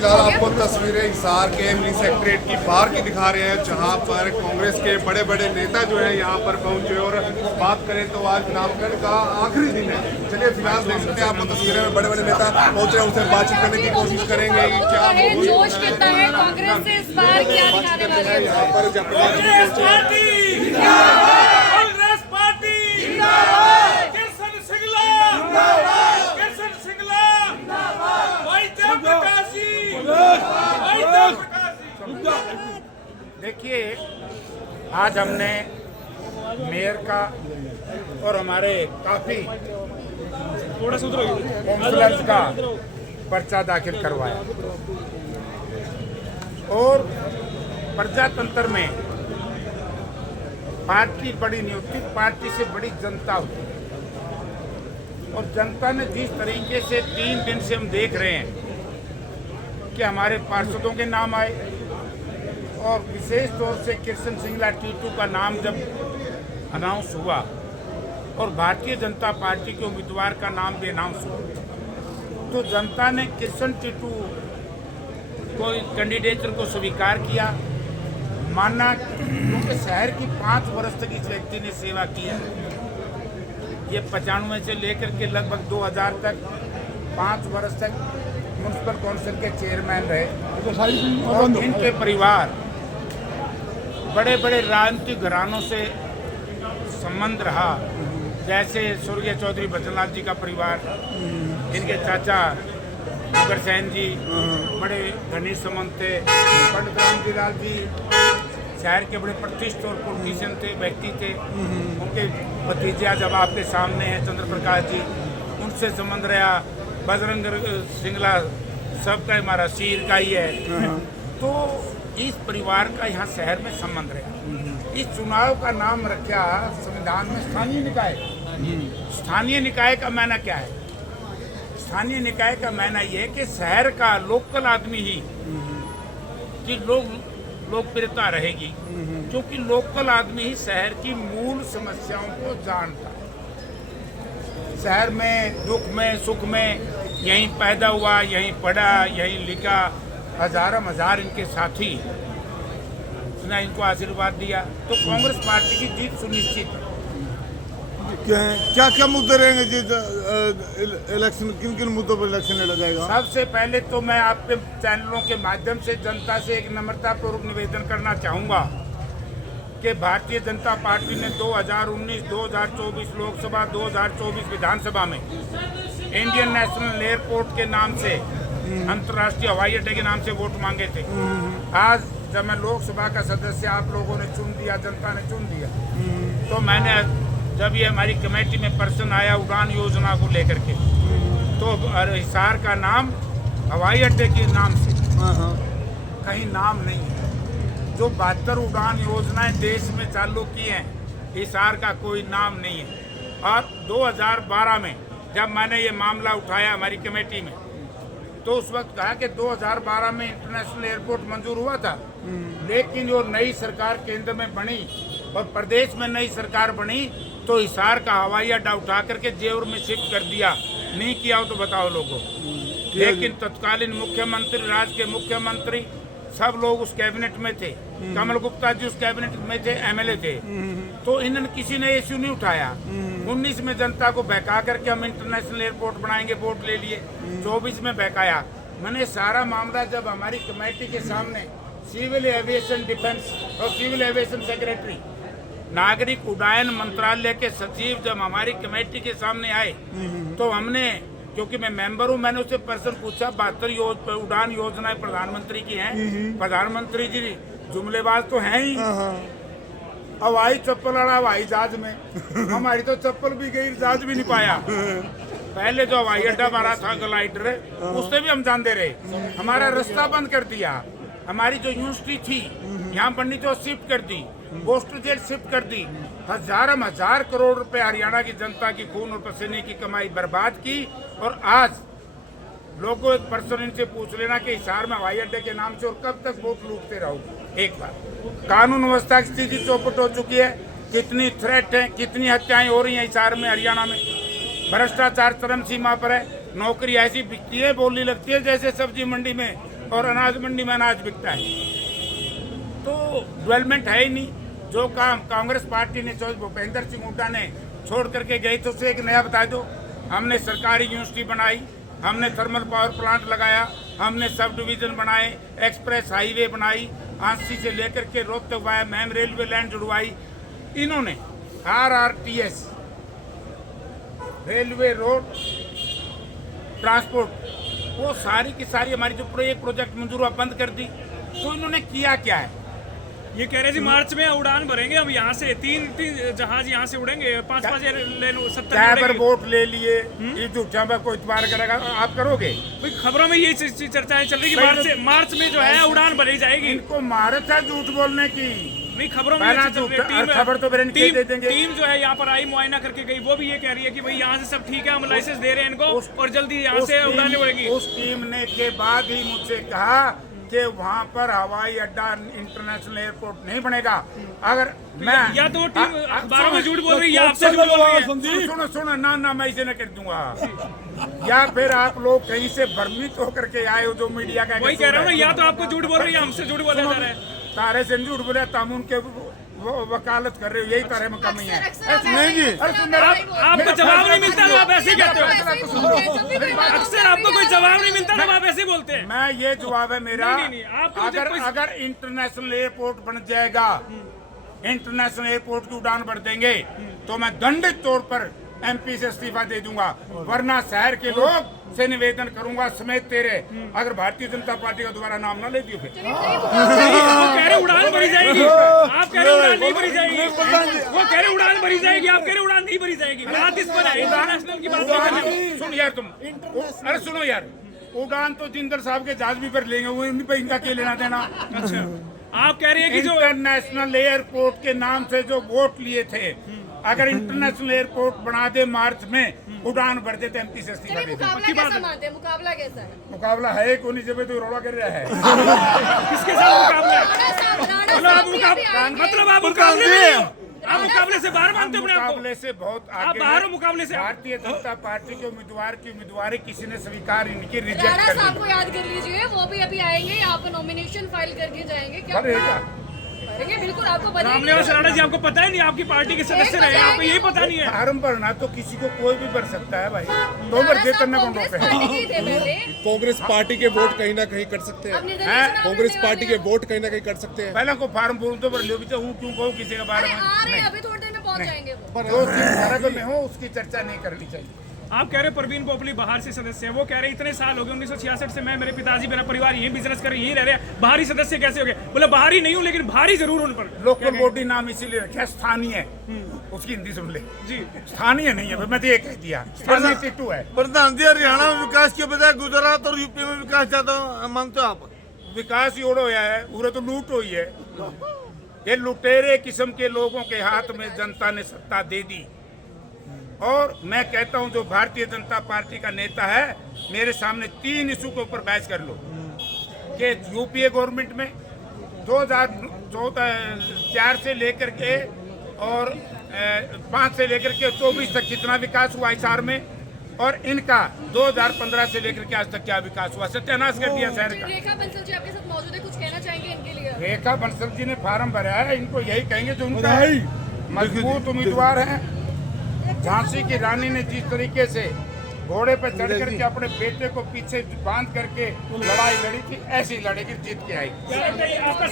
फिलहाल आपको तस्वीरें हिसार के मिनी सेक्रेटरीट की बाहर की दिखा रहे हैं, जहां पर कांग्रेस के बड़े बड़े नेता जो हैं यहां पर पहुंचे। और बात करें तो आज नामांकन का आखिरी दिन है। चलिए फिलहाल देख सकते हैं आपको तस्वीरें में बड़े बड़े नेता पहुंचे हैं, उनसे बातचीत करने की कोशिश करेंगे। क्या जोश कितना है कांग्रेस से इस बार, क्या दिखाने वाले हैं? यहाँ पर देखिए, आज हमने मेयर का और हमारे काफी काउंसलर्स का पर्चा दाखिल करवाया। और प्रजातंत्र में पार्टी बड़ी नहीं होती, पार्टी से बड़ी जनता होती है। और जनता ने जिस तरीके से 3 दिन से हम देख रहे हैं कि हमारे पार्षदों के नाम आए और विशेष तौर से कृष्ण सिंगला टीटू का नाम जब अनाउंस हुआ और भारतीय जनता पार्टी के उम्मीदवार का नाम भी अनाउंस हुआ, तो जनता ने कृष्ण टीटू को कैंडिडेटर को स्वीकार किया, माना, क्योंकि शहर की 5 वर्ष तक इस व्यक्ति ने सेवा की है। ये 95 से लेकर के लगभग 2000 तक 5 वर्ष तक म्यूनसिपल काउंसिल के चेयरमैन रहे। और इनके परिवार बड़े बड़े राजनीतिक घरानों से संबंध रहा, जैसे स्वर्गीय चौधरी बचनलाल जी का परिवार, इनके चाचा मुगर सैन जी बड़े घनिष्ठ संबंध थे। पंडित रामजी लाल जी शहर के बड़े प्रतिष्ठित और पॉलिटिशियन थे, व्यक्ति थे। उनके भतीजा जब आपके सामने हैं चंद्र प्रकाश जी, उनसे संबंध रहा। बजरंग सिंगला सबका हमारा शीर का ही है। तो इस परिवार का यहाँ शहर में संबंध रहा। इस चुनाव का नाम रखा संविधान में स्थानीय निकाय। स्थानीय निकाय का मायना क्या है? स्थानीय निकाय का मायना ये है कि शहर का लोकल आदमी ही की लोकप्रियता रहेगी, क्योंकि लोकल आदमी ही शहर की मूल समस्याओं को जानता है। शहर में दुख में सुख में यहीं पैदा हुआ, यहीं पढ़ा, यहीं लिखा, हजार इनके साथी ने इनको आशीर्वाद दिया। तो कांग्रेस पार्टी की जीत सुनिश्चित है। क्या क्या मुद्दे रहेंगे जिस इलेक्शन, किन किन मुद्दों पर इलेक्शन लड़ा जाएगा? सबसे पहले तो मैं आपके चैनलों के माध्यम से जनता से एक नम्रतापूर्वक निवेदन करना चाहूँगा कि भारतीय जनता पार्टी ने 2019-2024 लोकसभा 2024 विधानसभा में इंडियन नेशनल एयरपोर्ट के नाम से, अंतर्राष्ट्रीय हवाई अड्डे के नाम से वोट मांगे थे। आज जब मैं लोकसभा का सदस्य, आप लोगों ने चुन दिया, जनता ने चुन दिया, तो मैंने जब ये हमारी कमेटी में पर्सन आया उड़ान योजना को लेकर के, तो हिसार का नाम हवाई अड्डे के नाम से कहीं नाम नहीं है। जो 72 उड़ान योजनाएं देश में चालू की हैं, हिसार का कोई नाम नहीं है। और 2012 में जब मैंने ये मामला उठाया हमारी कमेटी में, तो उस वक्त कहा कि 2012 में इंटरनेशनल एयरपोर्ट मंजूर हुआ था, लेकिन जो नई सरकार केंद्र में बनी और प्रदेश में नई सरकार बनी, तो हिसार का हवाई अड्डा उठा करके जेवर में शिफ्ट कर दिया। नहीं किया हो तो बताओ लोगों। लेकिन तत्कालीन मुख्यमंत्री, राज्य के मुख्यमंत्री, सब लोग उस कैबिनेट में थे। कमल गुप्ता जी उस कैबिनेट में थे, एमएलए थे। तो इन्होंने किसी ने इश्यू नहीं उठाया। 19 में जनता को बहका करके हम इंटरनेशनल एयरपोर्ट बनाएंगे वोट ले लिए, 24 में बहकाया। मैंने सारा मामला जब हमारी कमेटी के सामने सिविल एविएशन डिफेंस और सिविल एविएशन सेक्रेटरी, नागरिक उड्डयन मंत्रालय के सचिव जब हमारी कमेटी के सामने आए, तो हमने, क्योंकि मैं मेंबर हूँ, मैंने उससे पर्सन पूछा, 72 उड़ान योजनाएं प्रधानमंत्री की हैं, प्रधानमंत्री जी जुमलेबाज तो हैं ही। हवाई चप्पल लड़ा हवाई जहाज में, हमारी तो चप्पल भी गई, जहाज भी नहीं पाया। पहले जो हवाई अड्डा बना था ग्लाइडर, उससे भी हम जान दे रहे, हमारा रास्ता बंद कर दिया। हमारी जो यूनिवर्सिटी थी यहाँ बननी थी, शिफ्ट कर दी, पोस्टर जेल शिफ्ट कर दी। हजार करोड़ रुपए हरियाणा की जनता की खून और पसीने की कमाई बर्बाद की। और आज लोगों, एक पर्सन इनसे पूछ लेना कि हिसार में हवाई अड्डे के नाम से और कब तक वोट लूटते रहोगे। एक बार कानून व्यवस्था की स्थिति चौपट हो चुकी है, कितनी थ्रेट है, कितनी हत्याएं हो रही हैं हिसार में, हरियाणा में। भ्रष्टाचार चरम सीमा पर है। नौकरी ऐसी बिकती है, बोलनी लगती है जैसे सब्जी मंडी में और अनाज मंडी में अनाज बिकता है। तो डेवलपमेंट है ही नहीं। जो काम कांग्रेस पार्टी ने भूपेंद्र सिंह हुड्डा ने छोड़ करके गई तो उसे एक नया बता दो। हमने सरकारी यूनिवर्सिटी बनाई, हमने थर्मल पावर प्लांट लगाया, हमने सब डिवीजन बनाए, एक्सप्रेस हाईवे बनाई, आंसी से लेकर के रोहतक वाया मैम रेलवे लाइन जुड़वाई। इन्होंने RRTS रेलवे रोड ट्रांसपोर्ट वो सारी की सारी हमारी जो प्रोजेक्ट मंजूर हुआ बंद कर दी। तो इन्होंने किया क्या है? ये कह रहे जी मार्च में उड़ान भरेंगे हम यहाँ से, तीन जहाज यहाँ से उड़ेंगे, 5-5 एयरलाइन 70 कैबर बोट ले लिए, ये झूठा में कोई इतबार करेगा, आप करोगे? भाई खबरों में ये चर्चाएं चल रही कि मार्च में जो है उड़ान भरी जाएगी। इनको महारत है झूठ बोलने की। नहीं, खबरों में खबर तो दे देंगे। टीम जो है यहाँ पर आई, मुआयना करके गई, वो भी ये कह रही है कि भाई यहाँ से सब ठीक है, हम लाइसेंस दे रहे हैं इनको और जल्दी यहाँ से उड़ाने पड़ेगी। उस टीम ने के बाद ही मुझसे कहा कि वहाँ पर हवाई अड्डा इंटरनेशनल एयरपोर्ट नहीं बनेगा। अगर मैं या तो टीम अखबारों में झूठ बोल रही है, आपसे झूठ बोल रही है। सुनो ना मैं इसे न कर दूंगा। या फिर आप लोग कहीं से भ्रमित होकर के आए हो जो मीडिया का। वही कह रहा हूँ ना, या तो आपको झूठ बोल रही है, हमसे झूठ बोला जा रहा है। तारे से झूठ बोले तम उनके वकालत कर रहे हो, यही तारे में कमी है। नहीं जी, आपको जवाब नहीं मिलता तो आप ऐसे कहते हो। अक्सर आपको कोई जवाब नहीं मिलता तो आप ऐसे बोलते हैं। मैं ये जवाब है मेरा। नहीं, आपको अगर इंटरनेशनल एयरपोर्ट बन जाएगा, इंटरनेशनल एयरपोर्ट की उड़ान बढ़ देंगे तो मैं दंडित तौर पर MP से इस्तीफा दे दूंगा। वरना शहर के लोग से निवेदन करूंगा समेत तेरे, अगर भारतीय जनता पार्टी का दोबारा नाम ना ले दियो फिर। वो कह रहे उड़ान भरी जाएगी, आप कह रहे उड़ान नहीं भरी जाएगी। वो कह रहे उड़ान भरी जाएगी, आप कह रहे उड़ान नहीं भरी जाएगी। बात इस पर है, इंटरनेशनल की बात नहीं कर रहे। सुन यार तुम, अरे सुनो यार, उड़ान तो जिंदल साहब के जहाज भी पर लेंगे, वो इन पे इनका क्या लेना देना। अच्छा, आप कह रहे हैं कि जो इंटरनेशनल एयरपोर्ट के नाम से जो वोट लिए थे, अगर इंटरनेशनल एयरपोर्ट बना दे मार्च में, उड़ान भर देते MP से इस्तीफा दे देते। मुकाबला कैसा है? मुकाबला है कौन जब तो रोड़ा कर रहा है। किसके साथ मुकाबला है? मतलब आप मुकाबले में हो? आप मुकाबले से बाहर मानते हो अपने आप को? मुकाबले से बहुत आप आगे बाहर हो हैं। मुकाबले से। भारतीय जनता पार्टी के उम्मीदवार की उम्मीदवारी किसी ने स्वीकार इनकी रिजेक्ट राणा कर साहब दी। को याद कर लीजिए, वो भी अभी आएंगे, यहाँ पर नॉमिनेशन फाइल करके जाएंगे। क्या करेंगे? बिल्कुल आपको रामनिवास राणा जी, आपको पता ही नहीं आपकी पार्टी के सदस्य रहे, आपको यही पता नहीं है। फार्म भरना तो किसी को कोई भी भर सकता है भाई, दो भर करने को पे है। कांग्रेस पार्टी के वोट कहीं ना कहीं कर सकते हैं। कांग्रेस पार्टी के वोट कहीं ना कहीं कर सकते हैं। पहले को फार्म बोल तो भर लो भी, तो हूँ क्यों कहूँ किसी के बारे में। अभी थोड़ी देर में पहुंच जाएंगे वो। जो चीज वर्ग में हो उसकी चर्चा नहीं करनी चाहिए। आप कह रहे परवीन पोपली बाहर से सदस्य है, वो कह रहे इतने साल हो गए 1966 से मैं, मेरे पिताजी, मेरा परिवार यही बिजनेस कर रहे, यही रह रहे हैं, बाहरी सदस्य कैसे हो गए? बोले बाहरी नहीं हूँ लेकिन भारी जरूर उन पर। लोकल बॉडी नाम इसीलिए रखा, स्थानीय। उसकी हिंदी सुन ले जी, स्थानीय नहीं है, मैं तो ये कह दिया स्थानीय टिट्टू है। प्रधान जी, हरियाणा में विकास के बजाय गुजरात और यूपी में विकास ज्यादा मांगते हो आप? विकास ही ओढ़ होया है, पूरे तो लूट हुई है। ये लुटेरे किस्म के लोगों के हाथ में जनता ने सत्ता दे दी। और मैं कहता हूं जो भारतीय जनता पार्टी का नेता है, मेरे सामने 3 इशू के ऊपर बहस कर लो कि यूपीए गवर्नमेंट में 2004 से लेकर के और 5 से लेकर के 24 तक कितना विकास हुआ हिसार में, और इनका 2015 से लेकर के आज तक क्या विकास हुआ, सत्यानाश कर दिया शहर का। रेखा बंसल जी आपके साथ मौजूद है, कुछ कहना चाहेंगे इनके लिए? रेखा बंसल जी ने फार्म भरा है, इनको यही कहेंगे जो उनका मजबूत उम्मीदवार है। झांसी की रानी ने जिस तरीके से घोड़े पर चढ़ करके अपने बेटे को पीछे बांध करके लड़ाई लड़ी थी, ऐसी लड़ेगी, जीत के आएगी।